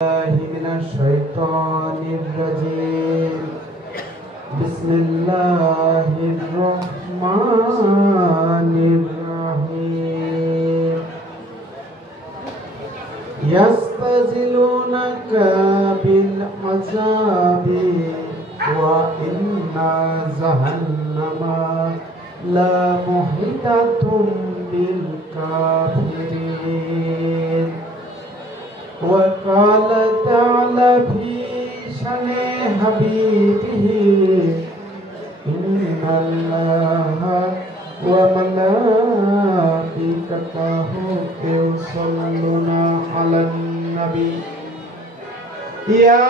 من الشيطان الرجيم. بسم الله الرحمن الرحيم. يستعجلونك بالعذاب وإن جهنم لمحيطة بالكافرين. وقال تعالى في شأن حبيبه إن الله وملائكته يصلون على النبي يا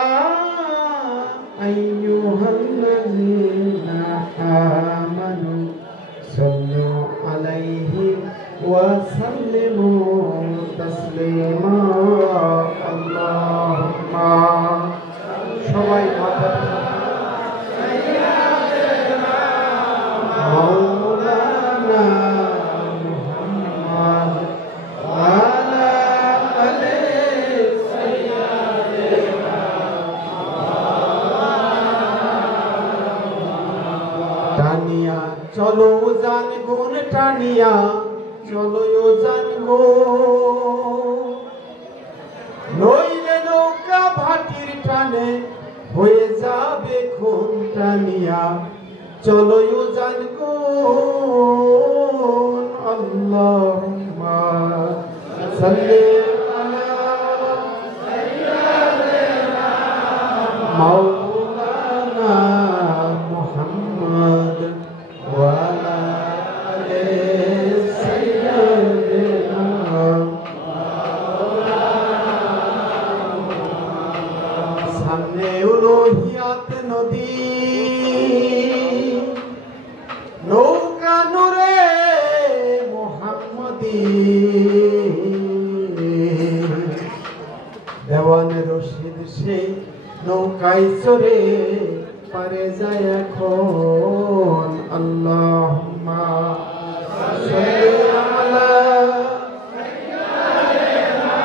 أيها الذين آمنوا صلوا عليه وسلموا تسليما. اللهم সবাই মাওলানা মুহাম্মদ ওয়ালা আলি সাইয়্যিদিনা টানিয়া চলো জান গুণ টানিয়া চলো জান গো নইলে নৌকা ভাটির টানে হয়ে যাবে খুন টানিয়া চলো জান গো। আল্লাহুম্মা সাল্লি আলা সাইয়্যিদিনা মাওলানা মুহাম্মদ ওয়া আলা আলি সাইয়্যিদিনা। সামনে উলুহিয়াত নদী নৌকা নূরে মুহাম্মদী দেওয়ান রশিদ সেই নৌকায় চড়ে পারে যায় এখন। আল্লাহুম্মা সাল্লি আলা সাইয়্যিদিনা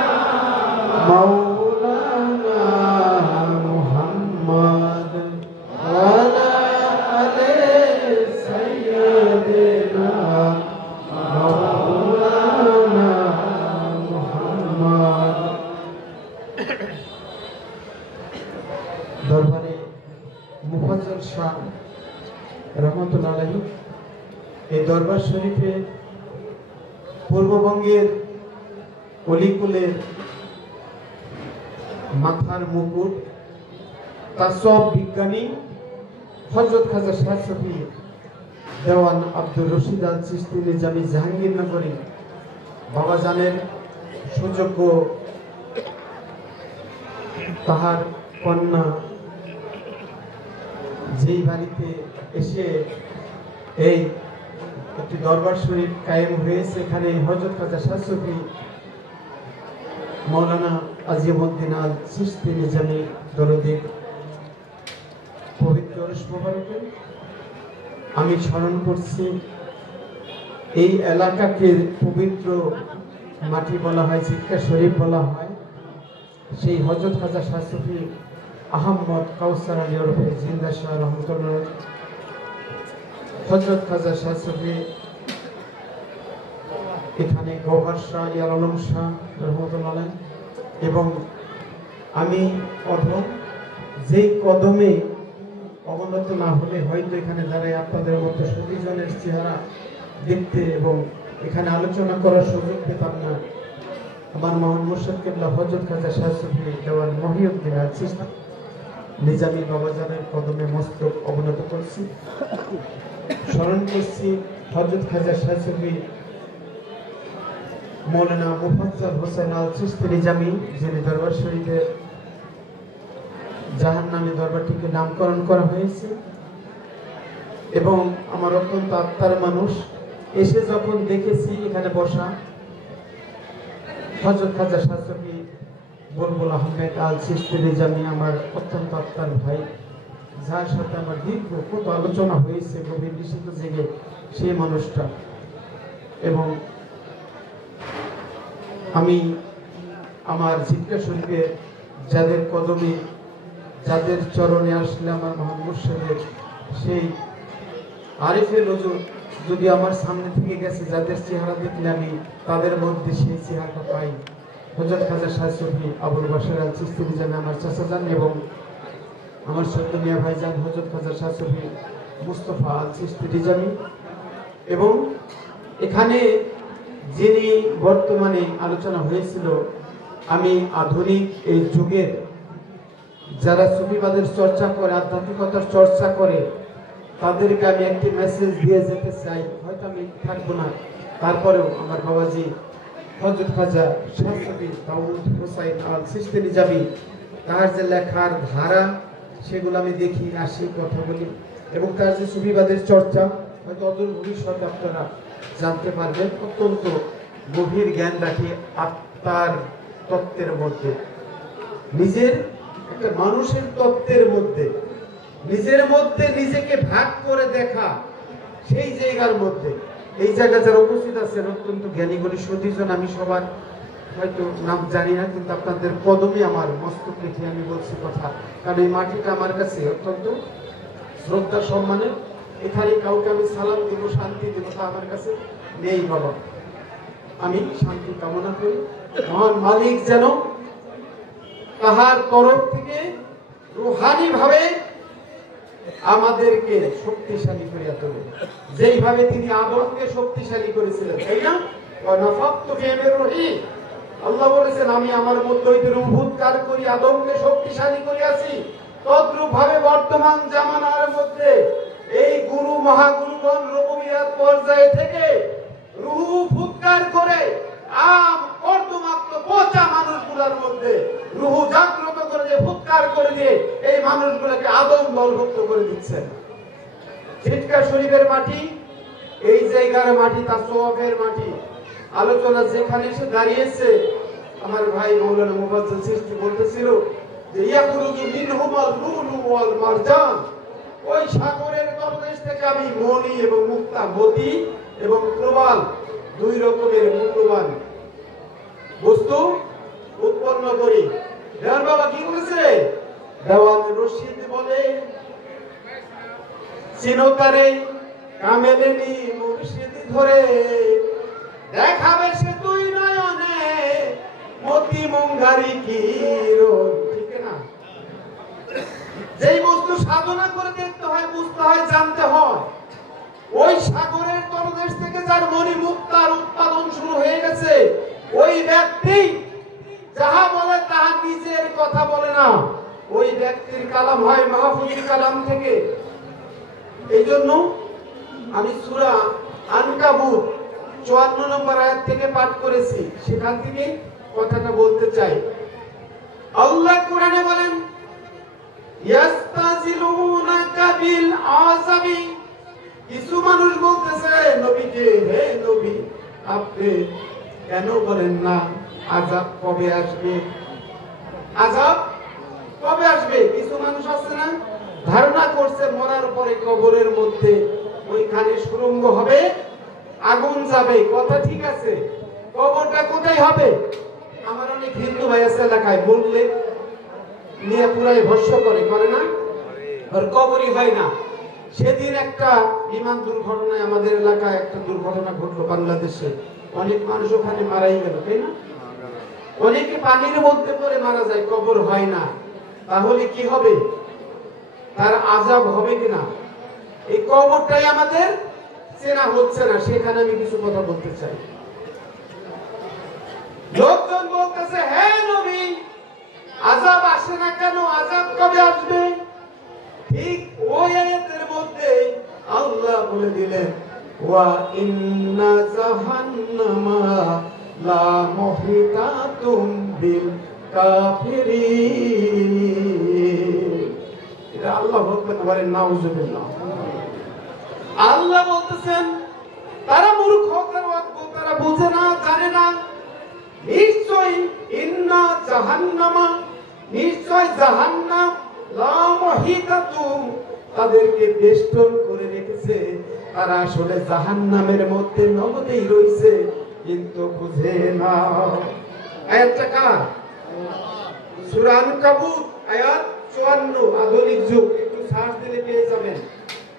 মাওলানা মুহাম্মদ ওয়া আলা আলি সাইয়্যিদিনা মাওলানা মুহাম্মদ। দরবারে মুফাজ্জল শাহ রহমাতুল্লাহ আলাইহি এই দরবার শরীফে পূর্ববঙ্গের অলিকুলের মাথার মুকুট তাসওয়াব বিজ্ঞানী হযরত খাজা শাহ শফি দেওয়ান আব্দুর রশিদ আল চিশতি নিজামী জাহাঙ্গীরনগরী বাবাজানের সুযোগ্য তাহার কন্যা যেই বাড়িতে এসে এই একটি দরবার শরীফ কায়েম হয়েছে, এখানে হযরত খাজা শাহ শফি মৌলানা আজিমউদ্দিন আল চিশতি নিজামী দরদীর পবিত্র উরুস মুবারকে আমি স্মরণ করছি। এই এলাকাকে পবিত্র মাটি বলা হয়, জিক্কা শরীফ বলা হয়। সেই হযরত খাজা শাহ শফি আহমদ কাউসার আলী ওরফে জিন্দা শাহ রহমতুল্লাহ, হযরত খাজা শাহ শফি এখানে গওহার শাহ ইয়ার আলম শাহ রহমতুল্লাহ এবং আমি অধম যেই কদমে অবনত না হলে হয়তো এখানে দাঁড়ায় আপনাদের মতো সুদীজনের চেহারা দেখতে এবং এখানে আলোচনা করার সুযোগ পেতাম না। আমার মহান মুর্শিদ কিবলা হযরত খাজা শাহ শফি দেওয়ান মহিউদ্দিন আল চিশতি নিজামী বাবাজানের কদমে মস্তক অবনত করছি, স্মরণ করছি হযরত খাজা শাহ শফি মৌলানা মুফাজ্জল হোসেন আল চিশতি নিজামী, যিনি দরবার শরীফের জাহান্নামী দরবারটিকে নামকরণ করা হয়েছে। এবং আমার অত্যন্ত আত্মার মানুষ এসে যখন দেখেছি এখানে বসা হযরত খাজা শাহ শফি বুলবুল আহমেদ আল চিশতি নিজামী, আমার অত্যন্ত আত্মার ভাই, যার সাথে আমার দীর্ঘ কত আলোচনা হয়েছে গভীর নিষিদ্ধ জেগে সেই মানুষটা। এবং আমি আমার জিজ্ঞা শরীফের যাদের কদমে, যাদের চরণে আসলে আমার মহান মুর্শিদের সেই আরিফে নজর যদি আমার সামনে থেকে গেছে, যাদের চেহারা দেখলে আমি তাদের মধ্যে সেই চেহারাটা পাই। হযরত খাজা শাহ সুফি আবুল বাশার আল চিশতি জান আমার চাচা যান, এবং আমার ছোট্ট মিয়া ভাইজান হযরত খাজা শাহ সুফি মুস্তাফা আল চিশতি রিজামি। এবং এখানে যিনি বর্তমানে আলোচনা হয়েছিল, আমি আধুনিক এই যুগের যারা সুফিবাদের চর্চা করে, আধ্যাত্মিকতার চর্চা করে, তাদেরকে আমি একটি মেসেজ দিয়ে যেতে চাই। হয়তো আমি থাকবো না, তারপরেও আমার বাবাজি হযরত খাজা শাহ সুফি দাউদ হুসাইন আল চিশতি নিজামী তার যে লেখার ধারা, সেগুলো আমি দেখি, আসি, কথা বলি, এবং তার যে সুফিবাদের চর্চা হয়তো অদূর ভবিষ্যতে আপনারা জানতে পারবেন। অত্যন্ত গভীর জ্ঞান রাখি আত্মার তত্ত্বের মধ্যে, নিজের একটা মানুষের তত্ত্বের মধ্যে, নিজের মধ্যে নিজেকে ভাগ করে দেখা, সেই জায়গার মধ্যে এই জায়গায় যারা উপস্থিত আছেন অত্যন্ত জ্ঞানীগুলি সতীজন, আমি সবার হয়তো নাম জানি না, কিন্তু আপনাদের কদমে আমার মস্তক রেখে আমি বলছি কথা, কারণ এই মাটিটা আমার কাছে অত্যন্ত শ্রদ্ধা সম্মানের। এখানে কাউকে আমি সালাম দিব, শান্তি দিব, তা আমার কাছে নেই বাবা। আমি শান্তি কামনা করি, মহান মালিক যেন তাহার তরফ থেকে রুহানি ভাবে আমাদেরকে শক্তিশালী করিয়া তোলে, যেইভাবে তিনি আদমকে শক্তিশালী করেছিলেন, তাই না? আল্লাহ বলেছেন, আমি আমার মধ্য হইতে রূহ উদ্গার করি, আদমকে শক্তিশালী করিয়াছি। তদ্রূপ ভাবে বর্তমান জামানার মধ্যে এই গুরু মহাগুরুগণ রূপবিরাট পর্যায়ে থেকে রূহ উদ্গার করে কর্দমাক্ত পচা মানুষগুলোর মধ্যে রূহ জাগ্রত করে দিয়ে ফুৎকার করে দিয়ে এই মানুষগুলোকে আদম দলভুক্ত করে দিচ্ছেন। ছিটকা শরীফের মাটি, এই জায়গার মাটি তাসওয়াফের মাটি। আলোচনা যেখানে এসে দাঁড়িয়েছে, আমার ভাই মাওলানা মুফাজ্জল চিশতি বলতেছিল যে ইয়াখরুজু মিনহুমাল লুলু ওয়াল মারজান, ওই সাগরের তলদেশ থেকে আমি মণি এবং মুক্তা, মতি এবং প্রবাল, দুই রকমের মূল্যবান বস্তু উৎপন্ন করি। দেওয়ান বাবা কি বলেছে? দেওয়ান রশিদ বলে, চিনতারে কামেলেনি মুর্শিদ ধরে, দেখাবে সে দুই নয়নে মতি মুঙ্গারি কিরণ। ঠিক না? যেই বস্তু সাধনা করে দেখতে হয়, বুঝতে হয়, জানতে হয়, ওই সাগরের তলদেশ থেকে যার মণি মুক্তার উৎপাদন শুরু হয়ে গেছে, ওই ব্যক্তি যাহা বলে তাহা নিজের কথা বলে না, ওই ব্যক্তির কালাম হয় মাহফুজুল কালাম থেকে। এই জন্য আমি সূরা আনকাবুত 54 নম্বর আয়াত থেকে পাঠ করেছি, সেখান থেকে কথাটা বলতে চাই। আল্লাহ কোরআনে বলেন, ইয়াস্তাজিলুনাকা বিল আযাবি, কিছু মানুষ বলতেছে নবীজি, হে নবী আপনি কেন বলেন না আযাব কবে আসবে, আযাব কবে আসবে? কিছু মানুষ আছে না, ধারণা করছে মরার পরে কবরের মধ্যে ওইখানে সুড়ঙ্গ হবে, আগুন যাবে। কথা ঠিক আছে, কবরটা কোথায় হবে? আমার অনেক হিন্দু ভাই আছে এলাকায়, বললে নিয়ে পুরাই ভস্য করে না, আর কবরই হয় না। সেদিন একটা বিমান দুর্ঘটনায় আমাদের এলাকায় একটা দুর্ঘটনা ঘটলো বাংলাদেশে, অনেক মানুষ ওখানে মারাই গেল, তাই না? অনেকে পানির মধ্যে পড়ে মারা যায়, কবর হয় না। তাহলে কি হবে? তার আযাব হবে কিনা? এই কবরটাই আমাদের চেনা হচ্ছে না, সেখানে আমি কিছু কথা বলতে চাই। লোকজন বলতেছে, হে নবী আযাব আসে না কেন, আযাব কবে আসবে? ঠিক ওই আয়াতের মধ্যে আল্লাহ বলে দিলেন, ওয়া ইন্না জাহান্নামা লা মুহিতাতুম বিল কাফিরিন। এটা আল্লাহ বলতে পারেন, নাউজুবিল্লাহ। আল্লাহ বলতেছেন তারা মূর্খ, তারা বুঝে না, জানে না। নিশ্চয় ইন্না জাহান্নামা, নিশ্চয় জাহান্নাম লা মুহিতাতুম, তাদেরকে বেষ্টন করে রেখেছে। তারা আসলে জাহান্নামের মধ্যে নগদেই রয়েছে, কিন্তু বুঝে না। আয়াতটা কার? সূরা আনকাবুত আয়াত 54 আধুনিক যুগ, একটু সার্চ দিলে পেয়ে যাবেন।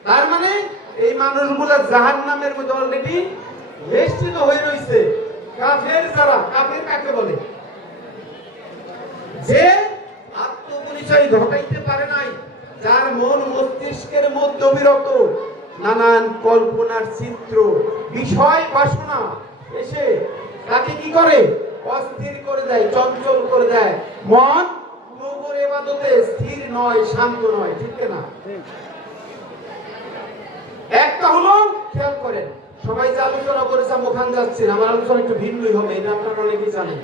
তার মানে এই মানুষগুলো জাহান্নামের মধ্যে অলরেডি বেষ্টিত হয়ে রয়েছে। কাফের যারা, কাফের কাকে বলে? যে আত্মপরিচয় ঘটাইতে পারে নাই, যার মন মস্তিষ্কের মধ্যে বিরত নানান কল্পনার চিত্র, বিষয় বাসনা এসে তাকে কি করে? অস্থির করে দেয়, চঞ্চল করে দেয়। মন প্রভুর ইবাদতে স্থির নয়, শান্ত নয়, ঠিক না? একটা হলো, খেয়াল করেন, সবাই যে আলোচনা করেছে ওখান যাচ্ছেন, আমার আলোচনা একটু ভিন্নই হবে, এটা আপনারা অনেকেই জানেন।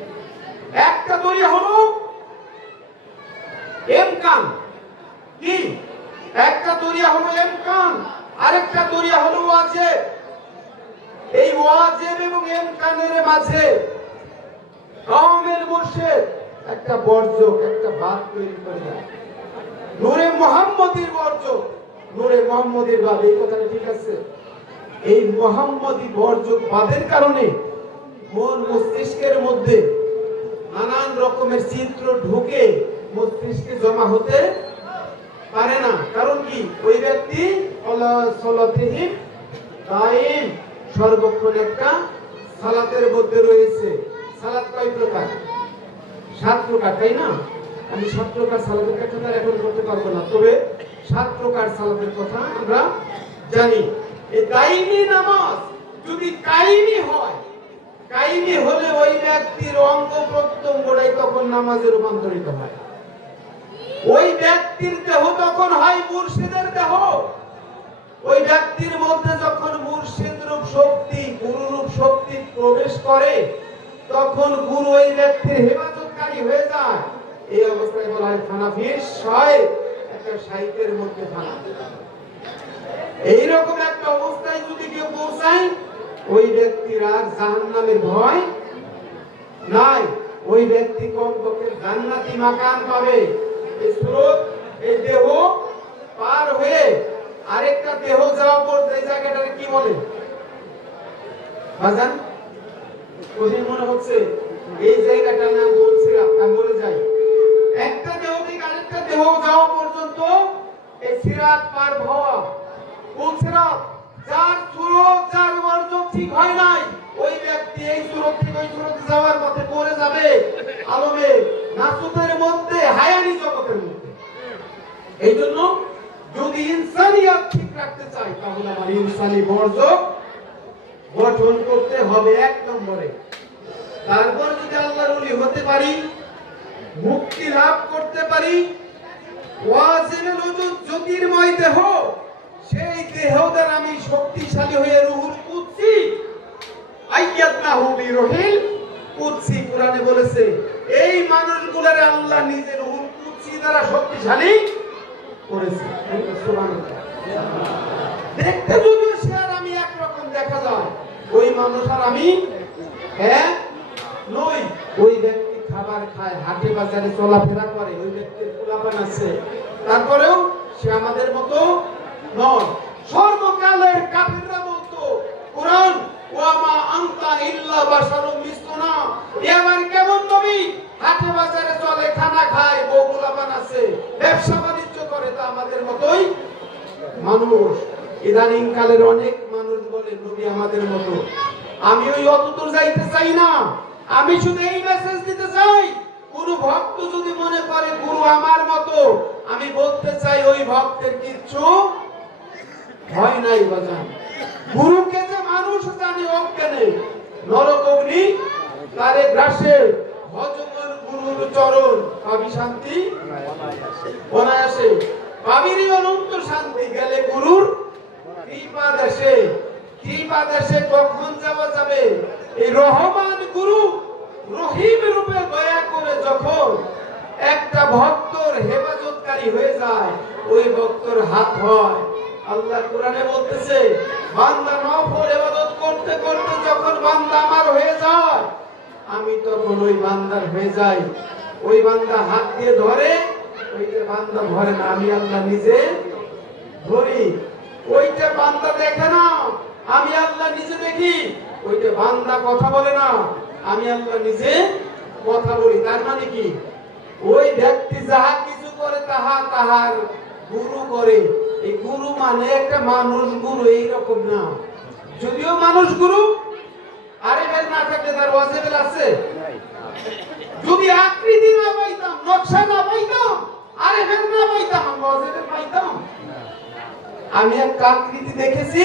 একটা দরিয়া হলো এমকান, কি? একটা দরিয়া হলো এমকান, আরেকটা দরিয়া হলো ওয়াজিব। এই ওয়াজিব এবং এমকানের মাঝে কামেল মুর্শিদ একটা বর্জক, একটা বাদ তৈরি করে দেয়। নূরে মুহাম্মদীর বর্জক, নূরে মুহাম্মদীর বাদ, এই কথাটা ঠিক আছে? এই মুহাম্মদী বর্জক বাদের কারণে মন মস্তিষ্কের মধ্যে নানান রকমের চিত্র ঢুকে মস্তিষ্কে জমা হতে পারে না। কারণ কি? ওই ব্যক্তি সর্বক্ষণ একটা সালাতের মধ্যে রয়েছে। সালাত কয় প্রকার? 7 প্রকার, তাই না? আমি 7 প্রকার সালাতের কথা এখন করতে পারবো না, তবে 7 প্রকার সালাতের কথা আমরা জানি। এই দাইমি নামাজ যদি কায়েমি হয়, কায়েমি হলে ওই ব্যক্তির অঙ্গ প্রত্যঙ্গটাই তখন নামাজে রূপান্তরিত হয়। ওই ব্যক্তির দেহ তখন হয় মুর্শিদের দেহ। ওই ব্যক্তির মধ্যে যখন মুর্শিদ রূপ শক্তি, গুরু রূপ শক্তি প্রবেশ করে, তখন গুরু ওই ব্যক্তির হেফাজতকারী হয়ে যায়। এই অবস্থায় বলা হয় ফানাফিস হয়, একটা সাহিত্যের মধ্যে ফানা। এইরকম একটা অবস্থায় যদি কেউ পৌঁছায়, ওই ব্যক্তির আর জাহান্নামের ভয় নাই। ওই ব্যক্তি কমপক্ষে জান্নাতি মাকান পাবে। এই সুরত, এই দেহ পার হয়ে আরেকটা দেহ যাওয়ার পর এই জায়গাটাকে কি বলে বাজান? কঠিন মনে হচ্ছে এই জায়গাটার নাম বলছিলাম, আমি বলে যাই। একটা দেহ থেকে আরেকটা দেহ যাওয়া পর্যন্ত এই সিরাত পার হওয়া, কোন সিরাত? যার সুরত, যার বর্জ ঠিক হয় নাই, ওই ব্যক্তি এই সুরত থেকে ওই সুরতে যাওয়ার পথে পড়ে যাবে আলমে নাসুতের মধ্যে, হায়ানি জগতের মধ্যে। এই জন্য যদি ইনসানিয়ত ঠিক রাখতে চাই, তাহলে আমার ইনসানি বর্জ গঠন করতে হবে 1 নম্বরে। তারপর যদি আল্লাহর ওলি হতে পারি, মুক্তি লাভ করতে পারি, ওয়াজিবুল উজুদ জ্যোতির্ময় দেহ, সেই দেহ দ্বারা আমি শক্তিশালী হয়ে রুহুল কুদসি, আইয়াদনাহু বিরুহিল কুদসি, কোরআনে বলেছে এই মানুষগুলোরে আল্লাহ নিজে রুহুল কুদসি দ্বারা শক্তিশালী করেছে। সুবহানাল্লাহ। দেখতে যদিও সে আর আমি একরকম দেখা যায়, ওই মানুষ আর আমি এক নই। ওই ব্যক্তি খাবার খায়, হাটে বাজারে চলাফেরা করে, ওই ব্যক্তির পোলাপান আছে, তারপরেও সে আমাদের মতো নয়। সর্বকালের কাফিররা বলতো কুরআন ওয়া মা আনতা ইল্লা বাশারুম মিসলুনা, এ আবার কেমন নবী? হাটে বাজারে চলে, খানা খায়, বউ পোলাপান আছে, ব্যবসা বাণিজ্য করে, তা আমাদের মতোই মানুষ। ইদানিং কালের অনেক মানুষ বলে নবী আমাদের মতো। আমি ওই অতদূর যাইতে চাই না, আমি শুধু এই মেসেজ দিতে চাই, কোন ভক্ত যদি মনে করে গুরু আমার মতো, আমি বলতে চাই ওই ভক্তের কিচ্ছু হয় নাই বাজান। গুরুকে যে মানুষ জানে অজ্ঞানে, নরক অগ্নি তারে গ্রাসে, ভজমর গুরুর চরণ পাবি শান্তি অনায়াসে, পাবির অনন্ত শান্তি গেলে গুরুর কৃপা দেশে। কৃপা দেশে কখন যাওয়া যাবে? এই রহমান গুরু রহিম রূপে দয়া করে যখন একটা ভক্তর হেফাজতকারী হয়ে যায়, ওই ভক্তর হাত হয়। আল্লাহ কোরআনে বলতেছে, বান্দা নফল ইবাদত করতে করতে যখন বান্দা আমার হয়ে যায়, আমি তখন ওই বান্দার হয়ে যাই। ওই বান্দা হাত দিয়ে ধরে, ওই যে বান্দা ধরে না, আমি আল্লাহ নিজে ধরি। ওইটা বান্দা দেখে না, আমি আল্লাহ নিজে দেখি। ওইটা বান্দা কথা বলে না, আমি আল্লাহ নিজে কথা বলি। তার মানে কি? ওই ব্যক্তি যাহা কিছু করে তাহা তাহার গুরু করে। এই গুরু মানে একটা মানুষ গুরু এইরকম না, যদিও মানুষ গুরু আরেফের না থাকলে তার ওয়াজিবেল আছে। যদি আকৃতি না পাইতাম, নকশা না পাইতাম, আরেফের না পাইতাম, ওয়াজিবেল পাইতাম। আমি একটা আকৃতি দেখেছি,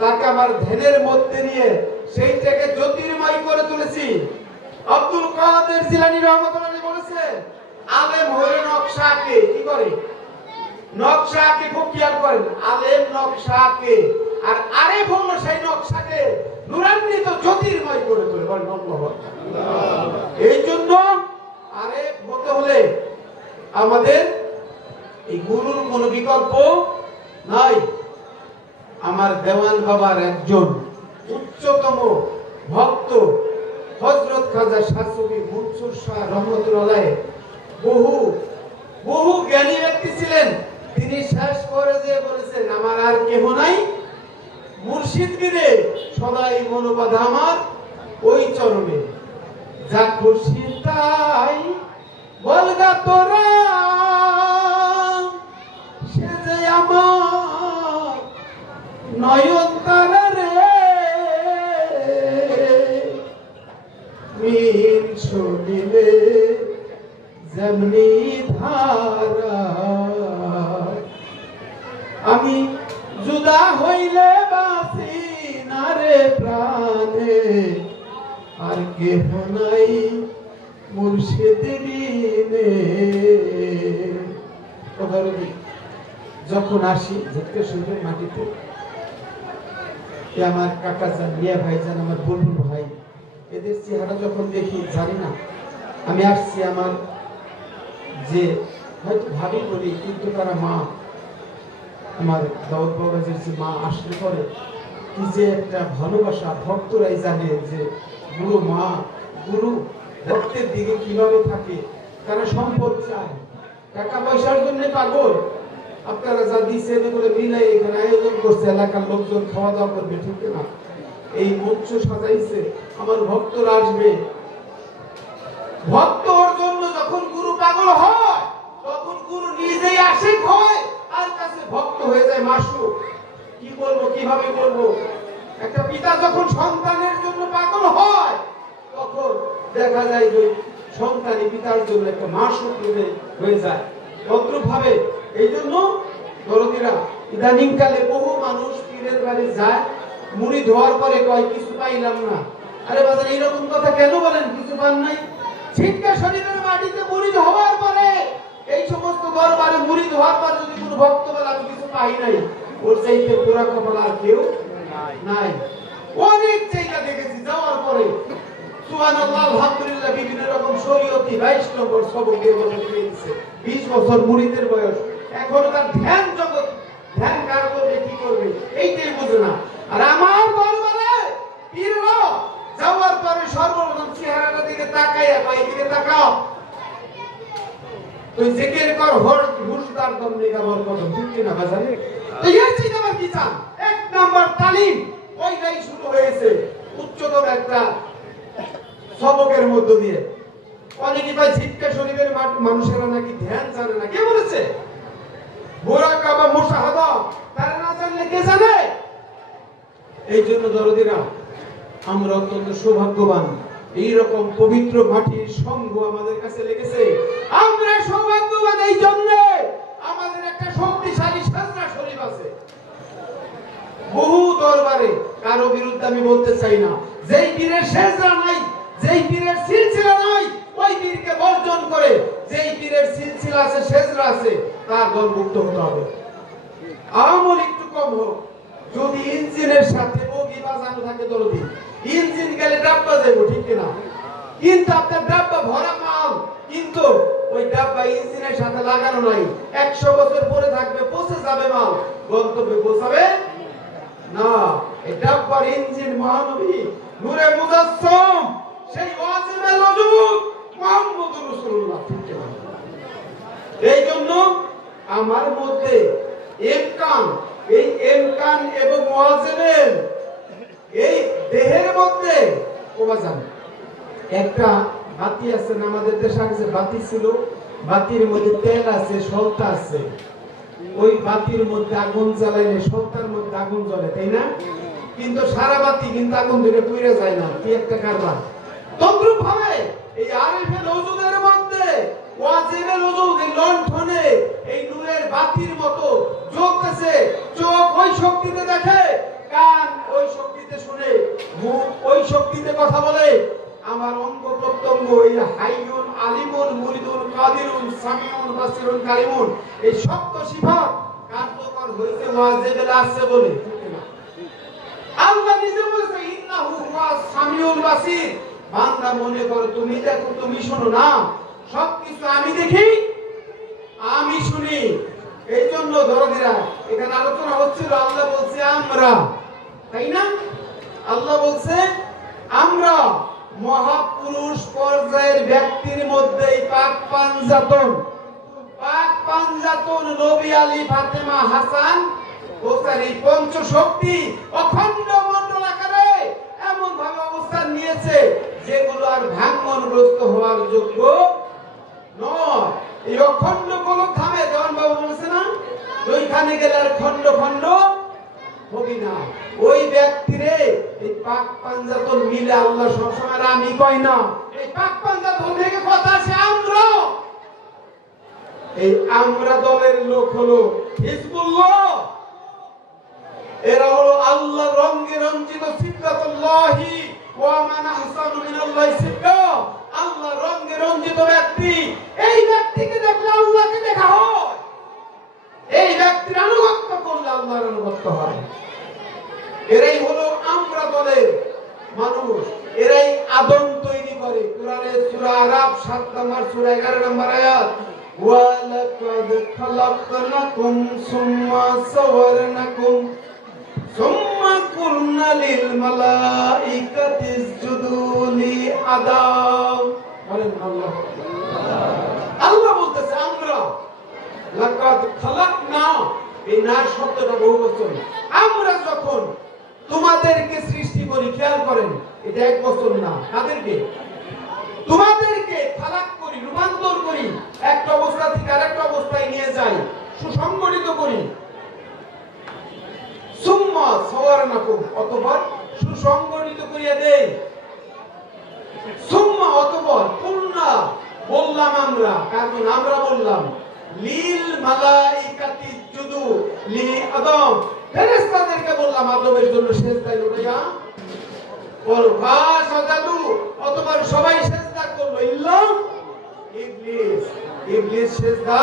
তাকে আমার ধ্যানের মধ্যে নিয়ে সেইটাকে জ্যোতির্ময় করে তুলেছি। আব্দুল কাদের জিলানী রহমাতুল্লাহ আলাইহি বলেছে, আলেম হয়ে নকশাকে কি করে? নকশাকে খুব খেয়াল করেন, আলেম নকশাকে, আর আরেফ হলো সেই নকশাকে নূরান্বিত জ্যোতির্ময় করে তোলে। বলেন আল্লাহু আকবার। এই জন্য আরেফ হতে হলে আমাদের এই গুরুর কোনো বিকল্প নাই। আমার দেওয়ান বাবার একজন উচ্চতম ভক্ত হযরত খাজা শাহ সুফি মনসুর শাহ রহমাতুল্লাহ আলাইহি বহু জ্ঞানী ব্যক্তি ছিলেন। তিনি শেষ করে যে বলেছেন, আমার আর কেহ নাই, মুর্শিদ বীরে সদাই মনোবাধা আমার ওই চরণে, যা খুশি তাই বলগা তোরা, সে যে আমার নয়ন তারা রে, মিন শুনিলে যেমনি ধারা, আমি জুদা হইলে বাসি না রে প্রাণে, আর কেহ নাই মুর্শিদ বিনে। যখন আসি ঝটকে শুনবে মাটিতে, আমার কাকা যান, মিয়া ভাই যান, আমার বুলবুল ভাই, এদের চেহারা যখন দেখি, জানি না আমি আসছি আমার যে হয়তো ভাবি বলি, কিন্তু তারা মা, আমার দাউদ বাবাজির যে মা আসলে পরে কি যে একটা ভালোবাসা, ভক্তরাই জানে যে গুরু মা, গুরু ভক্তের দিকে কিভাবে থাকে। তারা সম্পদ চায়, টাকা পয়সার জন্য পাগল। আপনারা যা দিচ্ছেন এগুলো মিলাই এখানে আয়োজন করছে, এলাকার লোকজন খাওয়া দাওয়া করবে, ঠিক না? এই মঞ্চ সাজাইছে, আমার ভক্তরা আসবে। ভক্তর জন্য যখন গুরু পাগল হয়, তখন গুরু নিজেই আশিক হয়, তার কাছে ভক্ত হয়ে যায় মাসুক। কি বলবো, কিভাবে বলবো? একটা পিতা যখন সন্তানের জন্য পাগল হয়, তখন দেখা যায় যে সন্তানই পিতার জন্য একটা মাসুক হয়ে যায়। তদ্রুপভাবে এই জন্য দরদিরা, ইদানিং কালে বহু মানুষ পীরের বাড়ি যায়, মুড়ি ধোয়ার পরে কয় কিছু পাইলাম না। আরে বাজার এইরকম কথা কেন বলেন? কিছু পান নাই? ছিটকা শরীরের মাটিতে মুড়ি ধোয়ার পরে, এই সমস্ত দরবারে মুড়ি ধোয়ার পরে যদি কোনো ভক্ত বলে আমি কিছু পাই নাই, ওর চাইতে পুরা কপাল আর কেউ নাই। অনেক জায়গা দেখেছি যাওয়ার পরে সুবহানাল্লাহ আলহামদুলিল্লাহ বিভিন্ন রকম শরীয়তি 22 নম্বর সবক দিয়ে বলে দিয়েছে। 20 বছর মুরিদের বয়স, এখনো তার ধ্যান জগৎ, ধ্যান কার করবে, কি করবে এইটাই বুঝে না। আর আমার দরবারে পীররা যাওয়ার পরে সর্বপ্রথম চেহারাটা দিকে তাকাইয়া কয়, এদিকে তাকাও, তুই জিকির কর, হুশদার দমনে গাবর কদম, ঠিক কি না বাজার? তো এর চেয়ে আবার কি চান? এক নাম্বার তালিম ওইটাই শুরু হয়েছে উচ্চতর একটা সবকের মধ্য দিয়ে। অনেকে ভাই ছিটকা শরীফের মানুষেরা নাকি ধ্যান জানে না। কে বলেছে? মুরাকাবা মুশাহাদা তারা না জানলে কে জানে? এই জন্য দরদিরা, আমরা অত্যন্ত সৌভাগ্যবান, এইরকম পবিত্র মাটির সঙ্গ আমাদের কাছে লেগেছে। আমরা সৌভাগ্যবান এই জন্য আমাদের একটা শক্তিশালী সাজনা শরীফ আছে। বহু দরবারে, কারো বিরুদ্ধে আমি বলতে চাই না, যেই পীরের সেজদা নাই, যেই পীরের সিলসিলা নাই, ওই পীরকে বর্জন করে যেই পীরের সিলসিলা আছে, সেজদা আছে, তার দলভুক্ত হতে হবে। আমল একটু কম হোক, যদি ইঞ্জিনের সাথে বগি বাজানো থাকে দরদি, ইঞ্জিন গেলে ডাব্বা যাবো, ঠিক কিনা? কিন্তু আপনার ডাব্বা ভরা মাল, কিন্তু ওই ডাব্বা ইঞ্জিনের সাথে লাগানো নাই, 100 বছর পরে থাকবে, পচে যাবে মাল, গন্তব্যে পৌঁছাবে না। এই ডাব্বার ইঞ্জিন মহানবী নূরে মুজাসসাম, সেই ওয়াজিবুল ওজুদ মুহাম্মদুর রাসূলুল্লাহ, ঠিক কিনা? এই জন্য আমার মধ্যে ইমকান, এই ইমকান এবং ওয়াজিবের এই দেহের মধ্যে একটা বাতি আছে না, আমাদের দেশে আগে বাতি ছিল, বাতির মধ্যে তেল আছে, সলতা আছে, ওই বাতির মধ্যে আগুন জ্বালাইলে সলতার মধ্যে আগুন জ্বলে, তাই না? কিন্তু সারা বাতি কিন্তু আগুন ধরে পুড়ে যায় না, কি একটা কারবার। তদ্রূপ ভাবে এই আরিফের ওজুদের মধ্যে ওয়াজিবের ওজুদের লণ্ঠনে এই নূরের বাতির মতো জ্বলতেছে। চোখ ওই শক্তিতে দেখে, কান ওই শক্তিতে শুনে, মুখ ওই শক্তিতে কথা বলে। আমার অঙ্গ প্রত্যঙ্গ এই হাইয়ুন আলিমুন মুরিদুন কাদিরুন সামিউন বাসিরুন কালিমুন এই সপ্ত সিফাত কার্যকর হইতে ওয়াজিবে আছে বলে। আল্লাহ নিজে বলেছে ইন্নাহু হুয়াস সামিউল বাসির। বান্দা মনে করো তুমি দেখো, তুমি শোনো না, সবকিছু আমি দেখি, আমি শুনি। এই জন্য ধরদিরা এখানে আলোচনা হচ্ছিল, আল্লাহ বলছে আমরা, তাই না? আল্লাহ বলছে আমরা মহাপুরুষ পর্যায়ের ব্যক্তির মধ্যে পাক পাঞ্জাতন নবী আলী ফাতেমা হাসান ওসারি পঞ্চ শক্তি অখণ্ড মণ্ডল আকারে এমন ভাবে অবস্থান নিয়েছে যেগুলো আর ভাঙনগ্রস্ত হওয়ার যোগ্য নয়। এই অখণ্ড গোলক ধামে দেওয়ান বাবু বলছে না, ওইখানে গেলে আর খণ্ড খণ্ড হবি না। ওই ব্যক্তিরে এই পাক পাঞ্জাতন মিলে আল্লাহ সবসময় আমি কই না, এই পাক পাঞ্জাতন থেকে কথা আছে আমরা। এই আমরা দলের লোক হলো হিজবুল্লাহ, এরা হলো আল্লাহ রঙে রঞ্জিত সিফাতুল্লাহি ওয়া মান আহসানু মিনাল্লাহি সিফা। আল্লাহ রঙে রঞ্জিত ব্যক্তি, এই ব্যক্তিকে দেখলে আল্লাহকে দেখা হয়, এই ব্যক্তির আনুগত্য করলে আল্লাহর আনুগত্য হয়। এরাই হলো আমরা দলের মানুষ, এরাই আদম তৈরি করে। কোরআনে সূরা আরাফ 7 নম্বর সূরা 11 নম্বর আয়াত, ওয়া লাকাদ খালাকনাকুম সুম্মা সাওয়ারনাকুম সুম্মা কুলনা লিল মালাইকাতি ইসজুদু লি আদম। বলেন আল্লাহ। আল্লাহ বলতেছে আমরা লাকাদ খালাকনা, এই না শব্দটা বহুবচন। আমরা যখন তোমাদেরকে সৃষ্টি করি, খেয়াল করেন এটা এক বছর না, কাদেরকে? তোমাদেরকে খালাক করি, রূপান্তর করি, একটা অবস্থা থেকে আরেকটা অবস্থায় নিয়ে যাই, সুসংগঠিত করি। সুম্মা সাওয়ারনাকুম, অতঃপর সুসংগঠিত করিয়া দেই। সুম্মা, অতঃপর কুলনা, বললাম আমরা, কারণ আমরা বললাম লিল মালাইকাতি ইসজুদু লি আদম, ফেরেশতাদেরকে বললাম আদমের জন্য সিজদায় লুটাইয়া বল ফাসাদাদু, অতঃপর সবাই সিজদা করলো ইল্লা ইবলিস। ইবলিস সিজদা